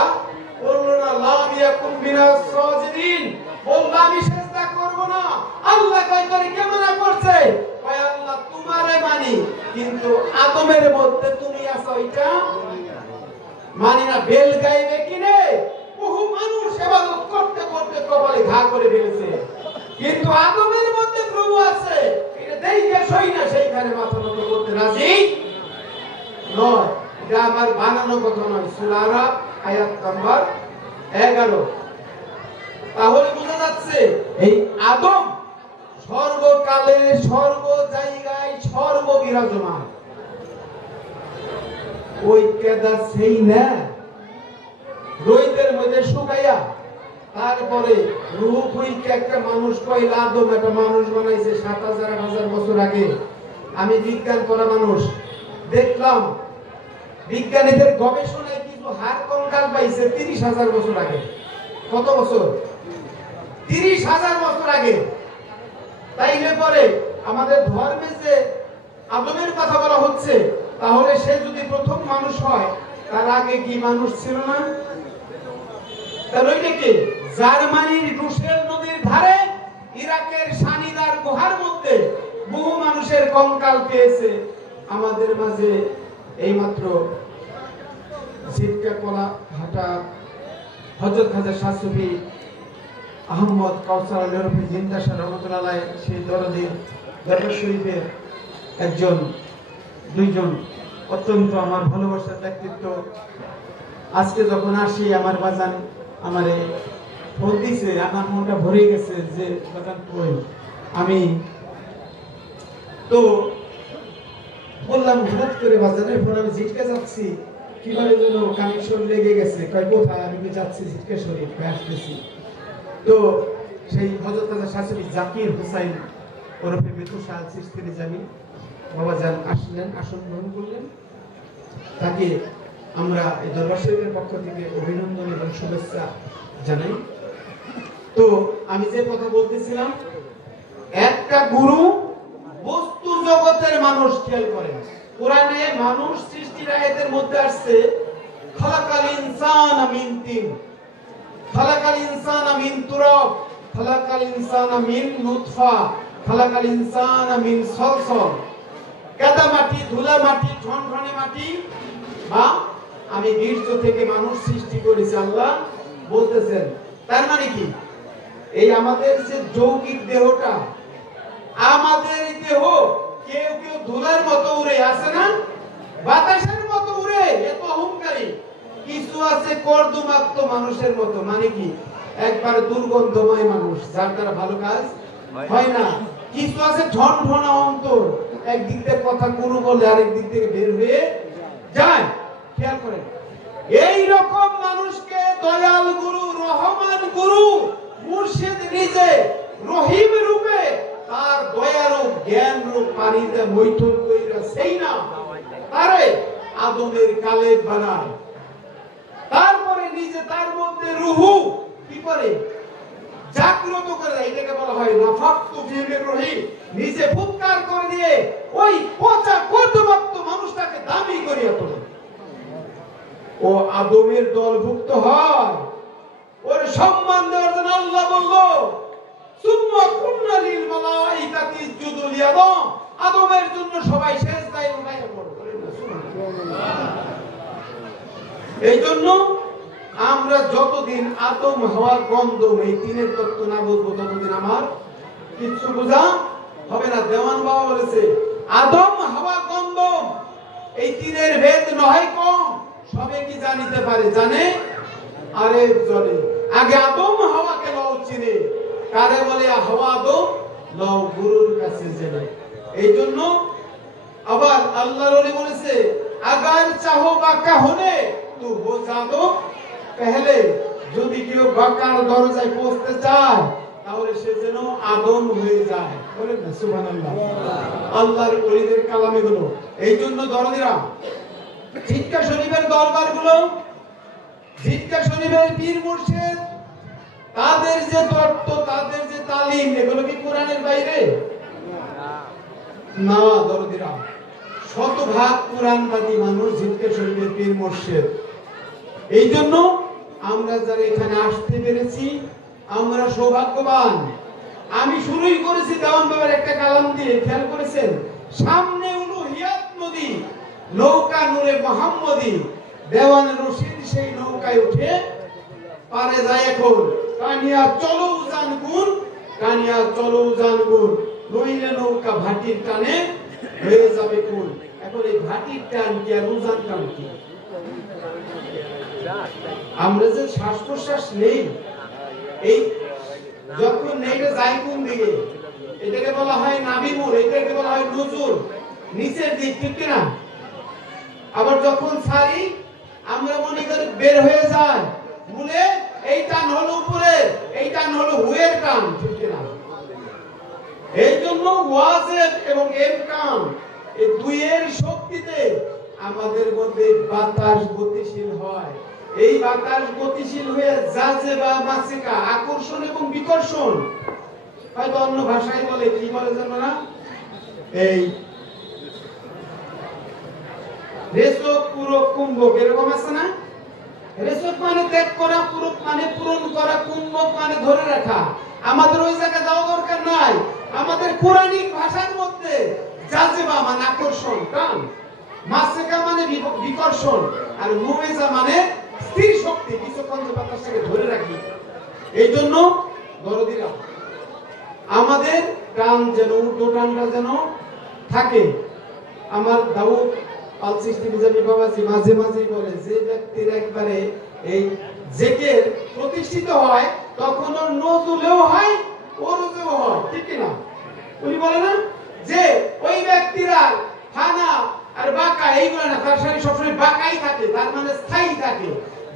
করলো না। লাম ইয়াকুম মিনাস সাজিদিন, বলল আমি সিজদা করব না। আল্লাহ কয় করে কেমন করছে? কয় আল্লাহ তোমারে মানি, কিন্তু আদমের মধ্যে তুমি আছো এটা মানি না। বেল গাইবে কিনে বহু মানুষ ইবাদত করতে করতে কপালে ঘা করে ফেলেছে, কিন্তু আদমের মধ্যে প্রভু আছে, এটা দেখে সই না, সেইখানে মাথা নত করতে রাজি নয়। এটা আমার বানানো কথা নয়, সূরা আরাফ আয়াত নাম্বার 11। তাহলে বোঝা যাচ্ছে এই আদম সর্বকালে সর্ব জায়গায় সর্ববিরাজমান। ওই কেদা সেই না রোহিতের মধ্যে শুকাইয়া তারপরে রূপ হইকে একটা মানুষ কইলা আদম একটা মানুষ বানাইছে ৭০০০ বছর আগে। আমি বিজ্ঞান পড়া মানুষ, দেখলাম বিজ্ঞানীদের গবেষণায় কিছু হাড় কঙ্কাল পাইছে ৩০,০০০ বছর আগে। কত বছর? ৩০,০০০ বছর আগে। তাইলে পরে আমাদের ধর্মে যে আদমের কথা বলা হচ্ছে, তাহলে সে যদি প্রথম মানুষ হয়, তার আগে কি মানুষ ছিল না? তাহলে ওইটা কি? জার্মানির রুশেল নদীর ধারে ইরাকের সানিদার গুহার মধ্যে বহু মানুষের কঙ্কাল পেয়েছে। আমাদের মাঝে এইমাত্র জিটকা কলা হাটা হযরত খাজা শাহ সুফি আহমদ কাউসার আলী জিন্দা শাহ রহমাতুল্লাহ আলাইহি, সেই দরদি দরবার শরীফের একজন দুইজন অত্যন্ত আমার ভালোবাসার ব্যক্তিত্ব। আজকে যখন আসি আমার বাজান আমারে ফোন দিছে, আমার মনটা ভরে গেছে যে বাজান কই। আমি তো বললাম হঠাৎ করে বাজারের পর আমি ঝিটকা যাচ্ছি, কিভাবে যেন কানেকশন লেগে গেছে, কয় কোথায়, আমি যাচ্ছি ঝিটকা শরীফ আসতেছি। তো সেই হযরত শাশুড়ি জাকির হুসাইন ওরফে মিঠু শাহ চিশতি নিজামী বাবাজান আসলেন, আসন গ্রহণ করলেন। তাকে আমরা এই দরবার শরীফের পক্ষ থেকে অভিনন্দন এবং শুভেচ্ছা জানাই। তো আমি যে কথা বলতেছিলাম, একটা গুরু বস্তু জগতের মানুষ খেয়াল করেন, কোরআনে মানুষ সৃষ্টির আয়াতের মধ্যে আসছে খালাকাল ইনসানা মিন তিন, খালাকাল ইনসানা মিন তুরাব, খালাকাল ইনসানা মিন নুতফা, খালাকাল ইনসানা মিন সলসল। কাদা মাটি, ধুলা মাটি, ঠনঠনে মাটি, বা আমি বীর্য থেকে মানুষ সৃষ্টি করেছি আল্লাহ বলতেছেন। তার মানে কি, এই আমাদের যে যৌগিক দেহটা, আমাদের দেহ কেউ কেউ ধুলার মতো উড়ে, আছে না, বাতাসের মতো উড়ে, এত অহংকারী। কিছু আছে কর্দমাক্ত মানুষের মতো, মানে কি একবার দুর্গন্ধময় মানুষ, যার দ্বারা ভালো কাজ হয় না। কিছু আছে ঠনঠনা অন্তর, একদিক থেকে কথা কোনো বলে আরেক দিক থেকে বের হয়ে যায়। খেয়াল করেন, এই রকম মানুষকে দয়াল গুরু, রহমান গুরু, মুর্শিদ নিজে রহিম রূপে তার দয়ারূপ জ্ঞান রূপ পানিতে মৈথুন কইরা সেই না তারে আদমের কালেব বানায়, তারপরে নিজে তার মধ্যে রুহু কি করে জাগ্রত করে দেয়। এটাকে বলা হয় নাফাকতু ফিহির রহিম। নিজে ফুৎকার করে দিয়ে ওই পচা কর্দমাক্ত মানুষটাকে দামি করিয়া তোলে। ও আদমের দলভুক্ত হয়, ওর সম্মান দেওয়ার জন্য আল্লাহ বলল সুম্মা কুল্লা লিল মালাইকাতি ইসজুদু লিআদম, আদমের জন্য সবাই সিজদায় উঠাইয়া পড়ো। এই জন্য আমরা যতদিন আদম হাওয়া গন্ধ এই তিনের তত্ত্ব না বুঝবো, ততদিন আমার কিছু বোঝা হবে না। দেওয়ান বাবা বলেছে আদম হাওয়া গন্ধ এই তিনের ভেদ নয় কম, সবে কি জানিতে পারে, জানে আরে জলে। আগে আদম হাওয়াকে লও চিনে, কারে বলে হাওয়া আদম লও গুরুর কাছে জেনে। এই জন্য আবার আল্লাহর ওলি বলেছে আগার চাহো বাঁকা হলে তো হো জাদো পেহলে, যদি কেউ বাঁকার দরজায় পৌঁছতে চায় তাহলে সে যেন আদম হয়ে যায়। বলেন না সুবহানাল্লাহ। আল্লাহর ওলিদের কালাম এগুলো। এই জন্য দরদিরা ঝিটকা শরীফের দরবারগুলো, ঝিটকা শরীফের পীর মুর্শিদ, তাদের যে তত্ত্ব, তাদের যে তালিম, এগুলো কি কোরআনের বাইরে না? দরদিরা শতভাগ কোরআনবাদী মানুষ ঝিটকা শরীফের পীর মুর্শিদ। এই জন্য আমরা যারা এখানে আসতে পেরেছি আমরা সৌভাগ্যবান। আমি শুরুই করেছি দেওয়ান বাবার একটা কালাম দিয়ে, খেয়াল করেছেন, সামনে উলুহিয়াত নদী, নৌকা নূরে মুহাম্মদী, দেওয়ান রশিদ সেই নৌকায় উঠে পারে যায় এখন। কানিয়া চলো উজান গুণ, কানিয়া চলো উজান গুণ, নইলে নৌকা ভাটির টানে হয়ে যাবে কোন। এখন এই ভাটির টান কি আর উজান টান কি? আমরা যে শ্বাস প্রশ্বাস নেই, এই যখন নেইটা যায় কোন দিকে, এটাকে বলা হয় নাভিমূল, এটাকে বলা হয় নজুল, নিচের দিক, ঠিক কিনা? আবার যখন ছাড়ি আমরা মনে করি বের হয়ে যায় মূলে, এই টান হলো উপরে, এই টান হলো হুয়ের টান, ঠিক কিনা? এই জন্য ওয়াজেব এবং ইমকান এই দুইয়ের শক্তিতে আমাদের মধ্যে বাতাস গতিশীল হয়। এই বাতাস গতিশীল হয়ে জাযেবা মাসিকা, আকর্ষণ এবং বিকর্ষণ, হয়তো অন্য ভাষায় বলে, কি বলে জানো না, এই রেচক পূরক কুম্ভক, এরকম আছে না? রেচক মানে ত্যাগ করা, পূরক মানে পূরণ করা, কুম্ভক মানে ধরে রাখা। আমাদের ওই জায়গায় যাওয়া দরকার নাই। আমাদের কোরআনিক ভাষার মধ্যে জাযেবা মানে আকর্ষণ, টান, মাসিকা মানে বিকর্ষণ, আর মুমেজা মানে স্থির শক্তি, কিছুক্ষণ যে বাতাসটাকে ধরে রাখি। এই জন্য দরদিরা আমাদের টান যেন, উর্দু টানটা যেন থাকে। আমার দাউদ আল চিশতি নিজামী বাবাজি মাঝে মাঝে বলে, যে ব্যক্তির একবারে এই জেকের প্রতিষ্ঠিত হয় তখন ওর নজুলেও হয়, ওরজেও হয়, ঠিক কিনা? উনি বলে না যে ওই ব্যক্তিরা খানা আর বাঁকা এইগুলো না, তার শরীর সবসময় বাঁকাই থাকে, তার মানে স্থায়ী থাকে।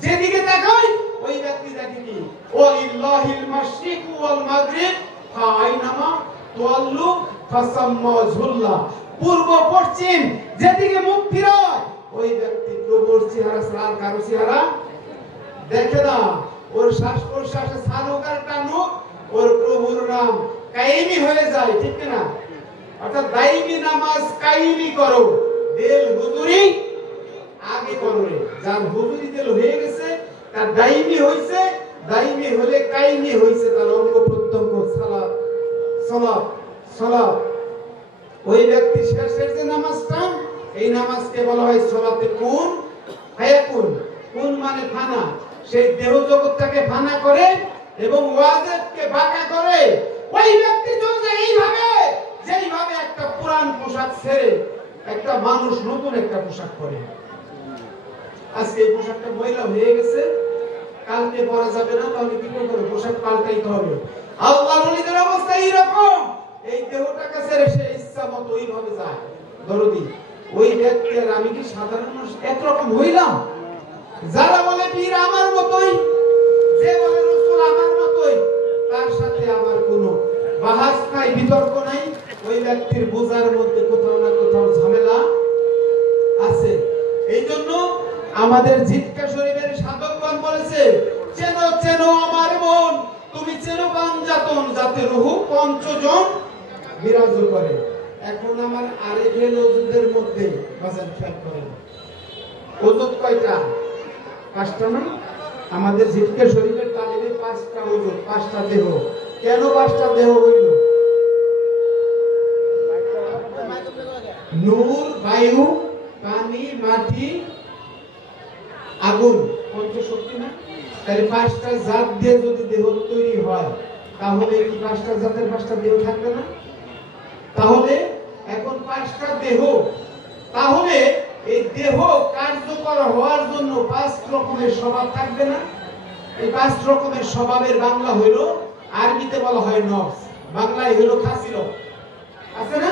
যেদিকে তাকাই ওই ব্যক্তি দেখে কি ওয়ালিল্লাহিল মাশরিকু ওয়াল মাগরিব ফাআইনামা তুওয়াল্লু ফাসাম্মা ওয়াজহুল্লাহ। পূর্ব পশ্চিম যেদিকে মুখ ফিরায় ওই ব্যক্তি প্রভুর চেহারা ছাড়া আর কারো চেহারা দেখে না। ওর শ্বাস প্রশ্বাসে ছাড়ুক আর টানুক, ওর প্রভুর নাম কায়েমি হয়ে যায়, ঠিক না? অর্থাৎ দাইমি নামাজ কায়েমি করো, দিল হুজুরি আগে করো রে। যার হুজুরি দিল হয়ে গেছে তার দাইমি হইছে, দাইমি হলে কায়েমি হইছে, তার অঙ্গ প্রত্যঙ্গ সালাত সালাত সালাত। ওই ব্যক্তি শেষের যে নামাজটা, এই নামাজকে বলা হয় সালাতে কুন ফায়াকুন। কুন মানে ফানা, সেই দেহ জগৎটাকে ফানা করে এবং ওয়াজিবকে বাঁকা করে। ওই ব্যক্তি যদি এইভাবে, যেইভাবে একটা পুরান পোশাক ছেড়ে একটা মানুষ নতুন একটা পোশাক পরে, আজকে এই পোশাকটা ময়লা হয়ে গেছে, কালকে পরা যাবে না, তাহলে কি করবে? পোশাক পাল্টাইতে হবে। আল্লাহর ওলিদের অবস্থা এইরকম, এই দেহটাকে ছেড়ে সে ইচ্ছা মতো ওইভাবে যায়। দরদি ওই ব্যক্তি আর আমি কি সাধারণ মানুষ একরকম হইলাম? যারা বলে পীর আমার মতোই, যে বলে রাসূল আমার মতোই, তার সাথে আমার কোনো বাহাস নাই, বিতর্ক নাই। ওই ব্যক্তির বোঝার মধ্যে কোথাও না কোথাও ঝামেলা আছে। এই জন্য আমাদের জিতকা শরীফের সাধকগণ বলেছে, চেনো চেনো আমার মন, তুমি চেনো পাঞ্জাতন, যাতে রূহ পঞ্চজন বিরাজ করে। এখন আমার আরেফে ওজুদের মধ্যে বাজার খেয়াল করেন, ওজুদ কয়টা? 5টা না? আমাদের জিতকা শরীফের তালিমে 5টা ওজুদ, 5টা দেহ। কেন 5টা দেহ হইল? নূর, বায়ু, পানি, মাটি, আগুন, পঞ্চশক্তি না? তাহলে 5টা জাত দিয়ে যদি দেহ তৈরি হয়, তাহলে কি 5টা জাতের 5টা দেহ থাকবে না? তাহলে এখন 5টা দেহ, তাহলে এই দেহ কার্যকর হওয়ার জন্য 5 রকমের স্বভাব থাকবে না? এই 5 রকমের স্বভাবের বাংলা হইল, আরবিতে বলা হয় নফস, বাংলায় হইল খাসিরত। আছে না?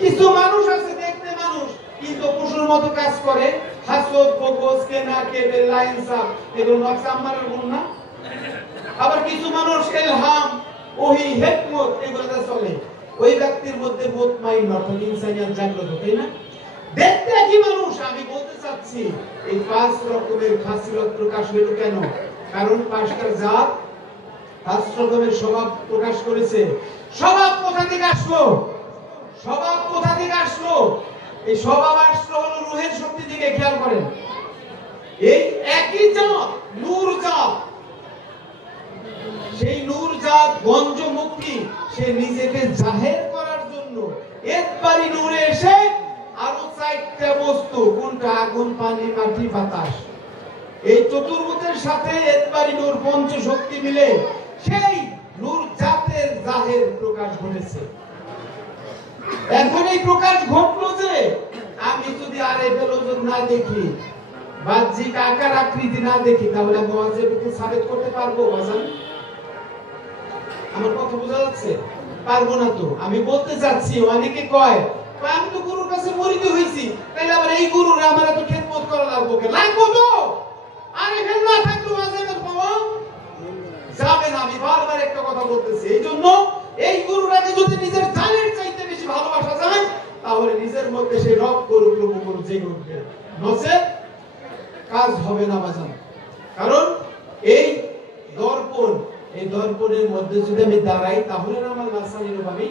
কিছু মানুষ আছে দেখতে মানুষ, কিন্তু পশুর মতো কাজ করে, হাসদ, বগজ, কেনা, কেবে, লাইনসাফ, এগুলো নফস আম্মারের গুণ না? আবার কিছু মানুষ ইলহাম, ওহী, হিকমত, এগুলোতে চলে। ওই ব্যক্তির মধ্যে মুতমাইন অর্থাৎ ইনসানিয়াত জাগ্রত, তাই না? দেখতে একই মানুষ। আমি বলতে চাচ্ছি এই 5 রকমের খাসিরত প্রকাশ হইল কেন? কারণ 5টা জাত 5 রকমের স্বভাব প্রকাশ করেছে। স্বভাব কোথা থেকে আসলো? স্বভাব কোথা থেকে আসলো? এই স্বভাব আসলো হলো রূহের শক্তি থেকে। খেয়াল করেন, এই একই জাত নূর জাত, সেই নূর জাত গঞ্জমুখী, সে নিজেকে জাহের করার জন্য একবারই নূরে এসে আরো 4টা বস্তু, কোনটা? আগুন, পানি, মাটি, বাতাস। এই চতুর্ভুজের সাথে একবারই নূর পঞ্চশক্তি মিলে সেই নূর জাতের জাহের প্রকাশ ঘটেছে। এখন এই প্রকাশ ঘটলো যে আমি যদি আরেফে ওজুদ না দেখি, বাহ্যিক আকার আকৃতি না দেখি, তাহলে আমি ওয়াজিবকে সাবিত করতে পারবো? বাজান, আমার কথা বোঝা যাচ্ছে? পারবো না তো। আমি বলতে চাচ্ছি, অনেকে কয় আমি তো গুরুর কাছে মুরিদ হইছি, তাহলে আবার এই গুরুর আমার এত খেদমত করা লাগবে কেন? লাগবো তো। আরেফে না থাকলে ওয়াজিবের পাওয়া যাবে না। আমি বারবার একটা কথা বলতেছি, এই জন্য এই গুরুরাকে যদি নিজের জানের চাইতে বেশি ভালোবাসা যায়, তাহলে নিজের মধ্যে সেই রব গুরু, প্রভু গুরু জেগে উঠবে, নচেত কাজ হবে না বাজান। কারণ এই দর্পণ, এই দর্পণের মধ্যে যদি আমি দাঁড়াই, তাহলে না আমার লাসানির ভাবে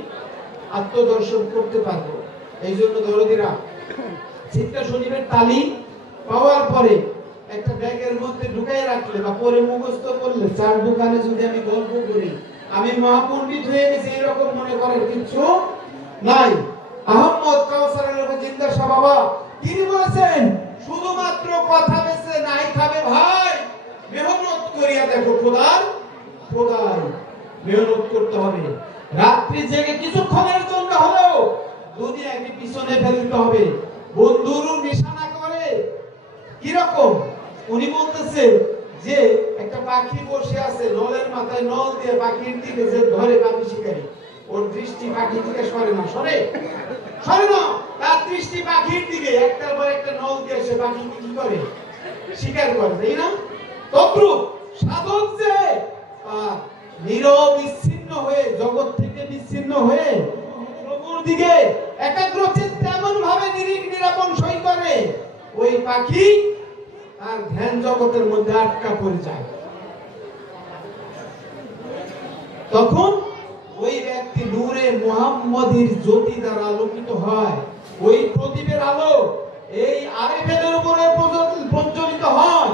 আত্মদর্শন করতে পারবো। এই জন্য দরদিরা, জিতকা শরীফের তালিম পাওয়ার পরে একটা ব্যাগের মধ্যে ঢুকাই রাখলে বা পরে মুখস্থ করলে, 4 দোকানে যদি আমি গল্প করি আমি মহাপণ্ডিত হয়ে গেছি, এরকম মনে করার কিছু নাই। আহমদ কাউসার জিন্দা শাহ বাবা তিনি বলেছেন, শুধুমাত্র কথা বেছে নাই খাবে ভাই, মেহনত করিয়া দেখো খোদার খোদাই। মেহনত করতে হবে, রাত্রি জেগে কিছুক্ষণের জন্য হলেও দুনিয়াকে পিছনে ফেলতে হবে। বন্ধুর নিশানা করে কিরকম? উনি বলতেছে যে একটা পাখি বসে আছে, নলের মাথায় নল দিয়ে পাখির দিকে যে ধরে পাখি শিকারি, ওর দৃষ্টি পাখি থেকে সরে না, সরে না, তার দৃষ্টি পাখির দিকে, একটার পর একটা নল দিয়ে সে পাখিকে কি করে, শিকার করে, তাই না? তদ্রূপ সাধক যে নীরব বিচ্ছিন্ন হয়ে, জগৎ থেকে বিচ্ছিন্ন হয়ে প্রভুর দিকে একাগ্র চিত্তে এমন ভাবে নিরিখ নিরাপন সই করে, ওই পাখি আর ধ্যান জগতের মধ্যে আটকা পড়ে যায়। তখন ওই ব্যক্তি নূরে মুহাম্মাদির জ্যোতি দ্বারা আলোকিত হয়। ওই প্রদীপের আলো এই আরিফের উপরে প্রজ্বলিত হয়।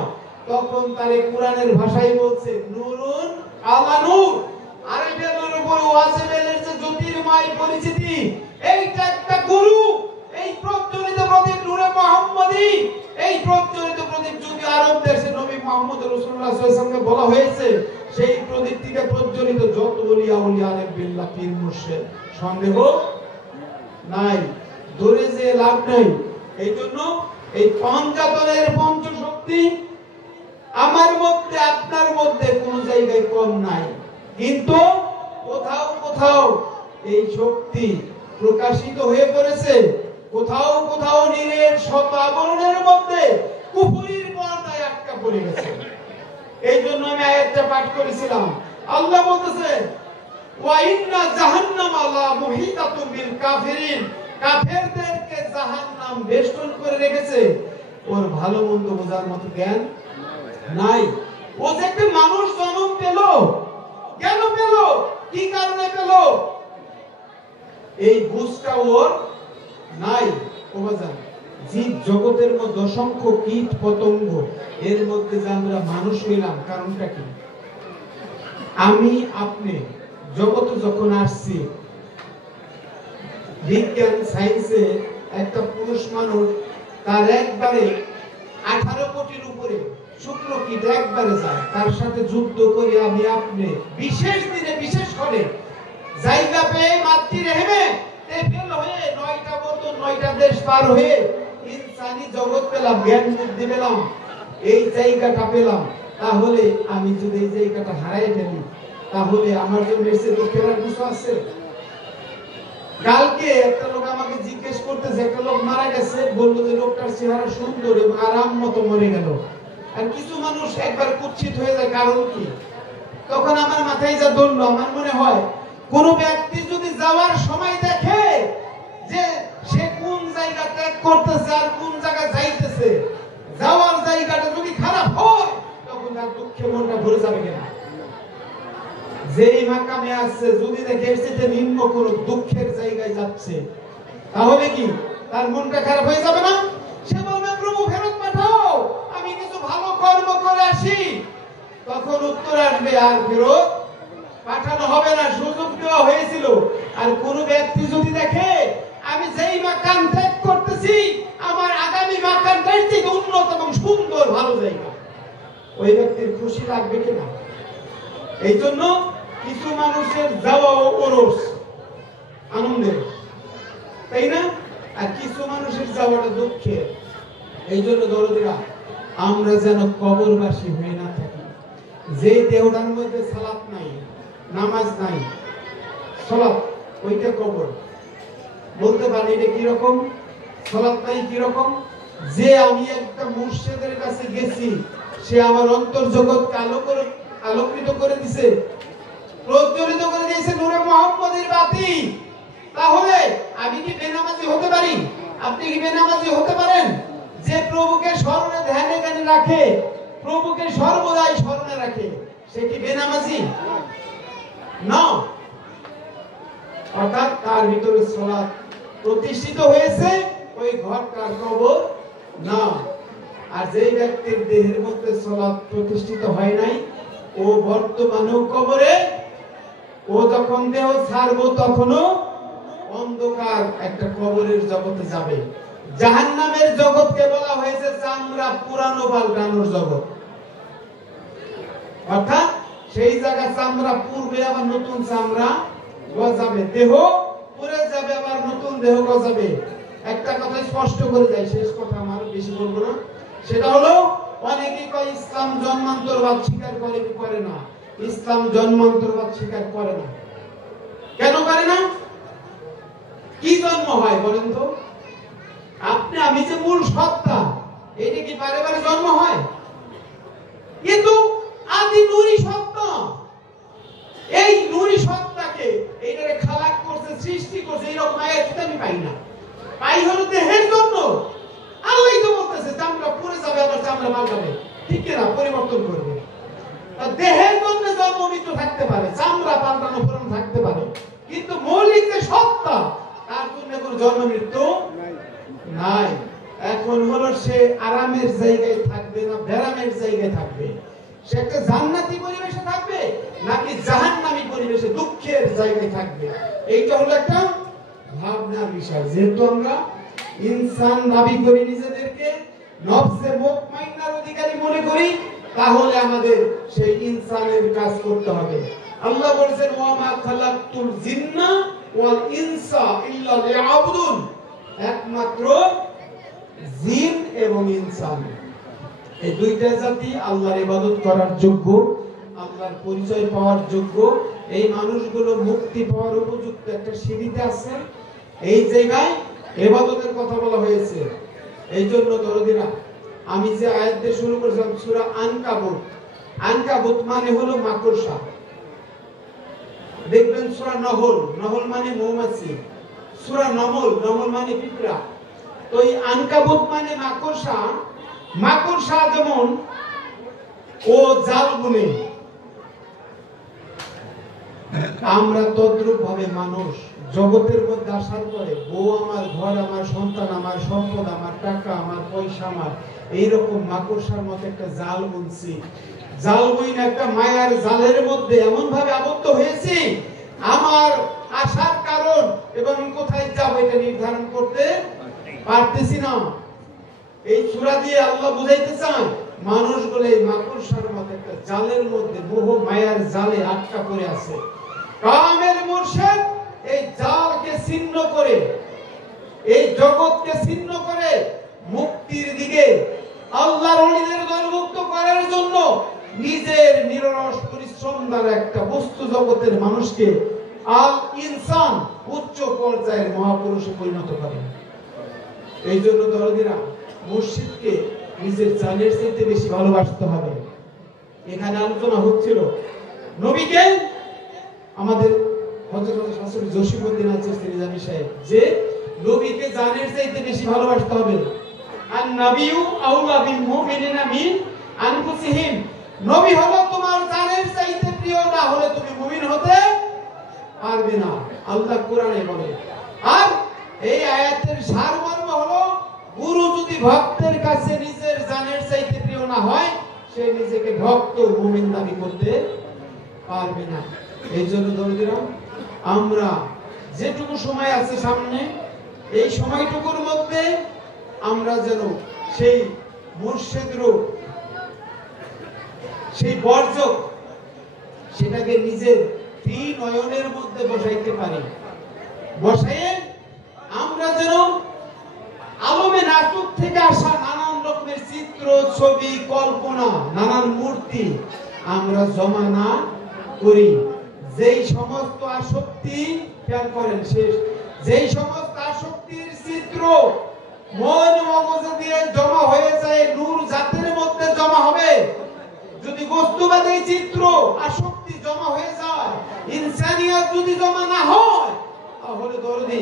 তখন তার কোরআনের ভাষায় বলছে নূরুন আলা নূর, আরিফের উপরে ওয়াজিবের যে জ্যোতির্ময় পরিচিতি, এইটা একটা গুরু। এই প্রজ্বলিত প্রদীপ নূরে মুহাম্মাদি, এই প্রজ্বলিত প্রদীপ যদি আরব দেশে নবী মুহাম্মদ রাসূলুল্লাহ সাল্লাল্লাহু আলাইহি ওয়াসাল্লামকে বলা হয়েছে, সেই প্রদীপ থেকে প্রজ্বলিত যত ওলিয়া উলিয়া আলেম বিল্লাহ পীর মুর্শিদ, সন্দেহ নাই, দূরে যে লাভ নাই। এই জন্য এই পঞ্চাতনের পঞ্চশক্তি আমার মধ্যে আপনার মধ্যে কোন জায়গায় কম নাই, কিন্তু কোথাও কোথাও এই শক্তি প্রকাশিত হয়ে পড়েছে, কোথাও কোথাও নীরের শত আবরণের মধ্যে কুফরির পর্দায় আটকা পড়ে গেছে। এই জন্য আমি আয়াতটা পাঠ করেছিলাম। আল্লাহ বলতেছে ওয়া ইন্না জাহান্নামা লা মুহিতাতুম বিল কাফিরিন, কাফেরদেরকে জাহান্নাম বেষ্টন করে রেখেছে। ওর ভালো মন্দ বোঝার মতো জ্ঞান নাই। ও যে একটা মানুষ জন্ম পেল, কেন পেল, কি কারণে পেল, এই বুঝটা ওর নাই। ও বাজান, জীব জগতের মধ্যে অসংখ্য কীট পতঙ্গ, এর মধ্যে যে আমরা মানুষ হইলাম, কারণটা কি? আমি আপনি জগতে যখন আসছি, বিজ্ঞান সায়েন্সে একটা পুরুষ মানুষ তার একবারে 18 কোটির উপরে শুক্র কীট একবারে যায়, তার সাথে যুদ্ধ করে আমি আপনি বিশেষ দিনে বিশেষ করে জায়গা পেয়ে মাতৃ রেহেমে ফেল হয়ে 9টা বছর 9টা দেশ পার হয়ে ইনসানি জগৎ পেলাম, জ্ঞান বুদ্ধি পেলাম, এই জায়গাটা পেলাম। তাহলে আমি যদি এই জায়গাটা হারাই ফেলি, তাহলে আমার জন্য এসে দুঃখের আর কিছু আছে? কালকে একটা লোক আমাকে জিজ্ঞেস করতেছে, একটা লোক মারা গেছে, বললো যে লোকটার চেহারা সুন্দর এবং আরাম মতো মরে গেল। আর কিছু মানুষ একবার কুৎসিত হয়ে যায়, কারণ কি? তখন আমার মাথায় যা ধরলো, আমার মনে হয় কোন ব্যক্তি যদি যাওয়ার সময় দেখে যে সে কোন জায়গা ত্যাগ করতেছে আর কোন জায়গা যাইতেছে, যাওয়ার জায়গাটা যদি খারাপ হয়, তখন তার দুঃখে মনটা ভরে যাবে কিনা? যেই মাকামে আছে যদি দেখে সেটা নিম্ন কোন দুঃখের জায়গায় যাচ্ছে, তাহলে কি তার মনটা খারাপ হয়ে যাবে না? সে বলবে প্রভু ফেরত পাঠাও, আমি কিছু ভালো কর্ম করে আসি। তখন উত্তর আসবে আর ফেরত পাঠানো হবে না, সুযোগ দেওয়া হয়েছিল। আর কোন ব্যক্তি যদি দেখে আমি যেই মাকাম ত্যাগ করতেছি, আমার আগামী মাকামটাই থেকে উন্নত এবং সুন্দর ভালো জায়গা, ওই ব্যক্তির খুশি লাগবে কিনা? এই জন্য কিছু মানুষের যাওয়া ওরস আনন্দের, তাই না? আর কিছু মানুষের যাওয়াটা দুঃখের। এই জন্য দরদিরা, আমরা যেন কবরবাসী হয়ে না থাকি। যে দেহটার মধ্যে সালাত নাই, নামাজ নাই, সালাত ওইটা কবর। বলতে পারি এটা কি রকম? সালাত নাই কি রকম? যে আমি একটা মুর্শিদের কাছে গেছি, সে আমার অন্তর জগৎকে আলোকিত করে দিয়েছে, প্রজ্বলিত করে দিয়েছে নূরে মুহাম্মাদের বাতি। তাহলে আমি কি বেনামাজি হতে পারি? আপনি কি বেনামাজি হতে পারেন? যে প্রভুকে স্মরণে ধ্যানে জ্ঞানে রাখে, প্রভুকে সর্বদাই স্মরণে রাখে, সে কি বেনামাজি? না। অর্থাৎ তার ভিতরে সালাত প্রতিষ্ঠিত হয়েছে, ওই ঘরটার কবর না। আর যে ব্যক্তির দেহের মধ্যে সালাত প্রতিষ্ঠিত হয় নাই, ও বর্তমানেও কবরে, ও যখন দেহ ছাড়বো তখনও অন্ধকার একটা কবরের জগতে যাবে। জাহান্নামের জগৎকে বলা হয়েছে চামড়া পুরানো পাল্টানোর জগৎ। অর্থাৎ সেই জায়গা চামড়া পূর্বে আবার নতুন চামড়া গজাবে, দেহ পুড়ে যাবে আবার নতুন দেহ গজাবে। একটা কথা স্পষ্ট করে যায়, শেষ কথা আমার বেশি বলবো না। সেটা হলো, অনেকে কয় ইসলাম জন্মান্তরবাদ স্বীকার করে কি করে না? ইসলাম জন্মান্তরবাদ স্বীকার করে না। কেন করে না? কি জন্ম হয় বলেন তো? আপনি আমি যে মূল সত্তা, এটা কি বারে বারে জন্ম হয়? কিন্তু আদি নূরি সত্তা, এই নূরি সত্তাকে এইটারে খালাক করছে, সৃষ্টি করছে, এইরকম আয়াত আমি পাই না। পাই হলো দেহের জন্য। আল্লাহই তো বলতেছে চামড়া পড়ে যাবে, আবার চামড়া পাল্টাবে, ঠিক কিনা? পরিবর্তন করবে। দেহের জন্য জন্ম মৃত্যু থাকতে পারে, চামড়া পাল্টানো পুরানো থাকতে পারে, কিন্তু মৌলিক যে সত্তা, তার জন্য কোনো জন্ম মৃত্যু নাই। এখন হলো সে আরামের জায়গায় থাকবে না বেরামের জায়গায় থাকবে, সে একটা জান্নাতি পরিবেশে থাকবে নাকি জাহান্নামী পরিবেশে দুঃখের জায়গায় থাকবে, এইটা হলো একটা ভাবনার বিষয়। যেহেতু আমরা ইনসান দাবি করি নিজেদেরকে, নফসে মুতমাইন্নার অধিকারী মনে করি, তাহলে আমাদের সেই ইনসানের কাজ করতে হবে। আল্লাহ বলেছেন ওয়া মা খালাকতুল জিন্না ওয়াল ইনসা ইল্লা লিয়াবুদুন, একমাত্র জিন এবং ইনসান এই দুইটা জাতি আল্লাহর ইবাদত করার যোগ্য, আল্লাহর পরিচয় পাওয়ার যোগ্য। এই মানুষগুলো মুক্তি পাওয়ার উপযুক্ত একটা সিঁড়িতে আছে, এই জায়গায় ইবাদতের কথা বলা হয়েছে। এই জন্য দরদিরা, আমি যে আয়াত দিয়ে শুরু করেছিলাম সূরা আনকাবুত, আনকাবুত মানে হলো মাকড়সা। দেখবেন সূরা নহল, নহল মানে মৌমাছি, সূরা নমল, নমল মানে পিঁপড়া। তো এই আনকাবুত মানে মাকড়সা। মাকড়সা যেমন ও জাল বুনে, আমরা তদ্রূপ ভাবে মানুষ জগতের মধ্যে আসার পরে বউ আমার, ঘর আমার, সন্তান আমার, সম্পদ আমার, টাকা আমার, পয়সা আমার, এইরকম মাকড়সার মতো একটা জাল বুনছি। জাল বুন একটা মায়ার জালের মধ্যে এমন ভাবে আবদ্ধ হয়েছি, আমার আসার কারণ এবং কোথায় যাব এটা নির্ধারণ করতে পারতেছি না। এই সূরা দিয়ে আল্লাহ বুঝাইতে চান মানুষগুলো এই মাকড়সার মতো একটা জালের মধ্যে, মোহ মায়ার জালে আটকা পড়ে আছে। কামেল মুর্শিদ এই জালকে ছিন্ন করে, এই জগৎকে ছিন্ন করে মুক্তির দিকে আল্লাহর ওলিদের দলমুক্ত করার জন্য নিজের নিরলস পরিশ্রম দ্বারা একটা বস্তু জগতের মানুষকে আল ইনসান উচ্চ পর্যায়ের মহাপুরুষে পরিণত করেন। এই জন্য দরদিরা, মুর্শিদকে নিজের জানের চাইতে বেশি ভালোবাসতে হবে। এখানে আলোচনা হচ্ছিল নবীকে, আমাদের হযরত শাসুর জসিমউদ্দিন আল-চিশতি নিজামী সাহেব, যে নবীকে জানের চাইতে বেশি ভালোবাসতে হবে। আন নাবিয়্যু আউলা বিল মুমিনিনা মিন আনফুসিহিম, নবী হলো তোমার জানের চাইতে প্রিয়, না হলে তুমি মুমিন হতে পারবে না, আল্লাহ কোরআনে বলে। আর এই আয়াতের সারমর্ম হলো, গুরু যদি ভক্তের কাছে নিজের জানের চাইতে প্রিয় না হয়, সে নিজেকে ভক্ত মুমিন দাবি করতে পারবে না। এই জন্য দরদিরা, আমরা যেটুকু সময় আছে সামনে, এই সময়টুকুর মধ্যে আমরা যেন সেই মুর্শিদের সেই বর্জক, সেটাকে নিজের নয়নের মধ্যে বসাইতে পারি। বসাইয়ে আমরা যেন আলমে নাটক থেকে আসা নানান রকমের চিত্র, ছবি, কল্পনা, নানান মূর্তি আমরা জমা না করি। যেই সমস্ত আসক্তি, খেয়াল করেন, শেষ, যেই সমস্ত আসক্তির চিত্র মন মগজে দিয়ে জমা হয়ে যায়, নূর জাতের মধ্যে জমা হবে। যদি বস্তুবাদী চিত্র আসক্তি জমা হয়ে যায়, ইনসানিয়ত যদি জমা না হয়, তাহলে দরদি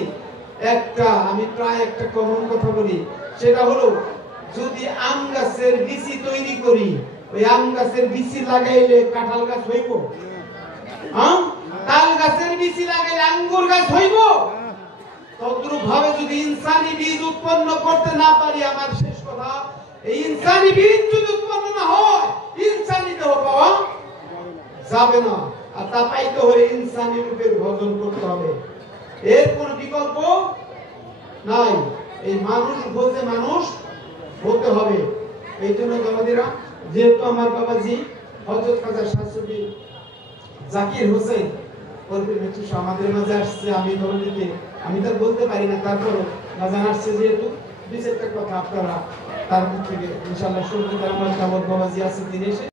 আমি প্রায় একটা কমন কথা বলি, সেটা হলো যদি আম গাছের বিচি তৈরি করি, ওই আম গাছের বিচি লাগাইলে কাঁঠাল গাছ হইব? তাল গাছের বিচি লাগাইলে আঙ্গুর গাছ হইব? তদ্রূপ ভাবে যদি ইনসানি বীজ উৎপন্ন করতে না পারি, আমার শেষ কথা, এই ইনসানি বীজ যদি উৎপন্ন না হয়, ইনসানি দেহ পাওয়া যাবে না। আর তা পাইতে হলে ইনসানি রূপের ভজন করতে হবে, এর কোন বিকল্প নাই। এই মানুষ বলতে মানুষ হতে হবে। এই জন্য দরদিরা, যেহেতু আমার বাবাজি হযরত খাজা শাহসুফি জাকির হোসেন আমাদের মাঝে আসছে, আমি দরদিকে আমি তার বলতে পারি না, তারপরও বাজান আসছে যেহেতু, দুই চারটা কথা আপনারা তার মুখ থেকে ইনশাআল্লাহ শুনতে পারেন। আমার বাবাজি আছে, তিনি এসে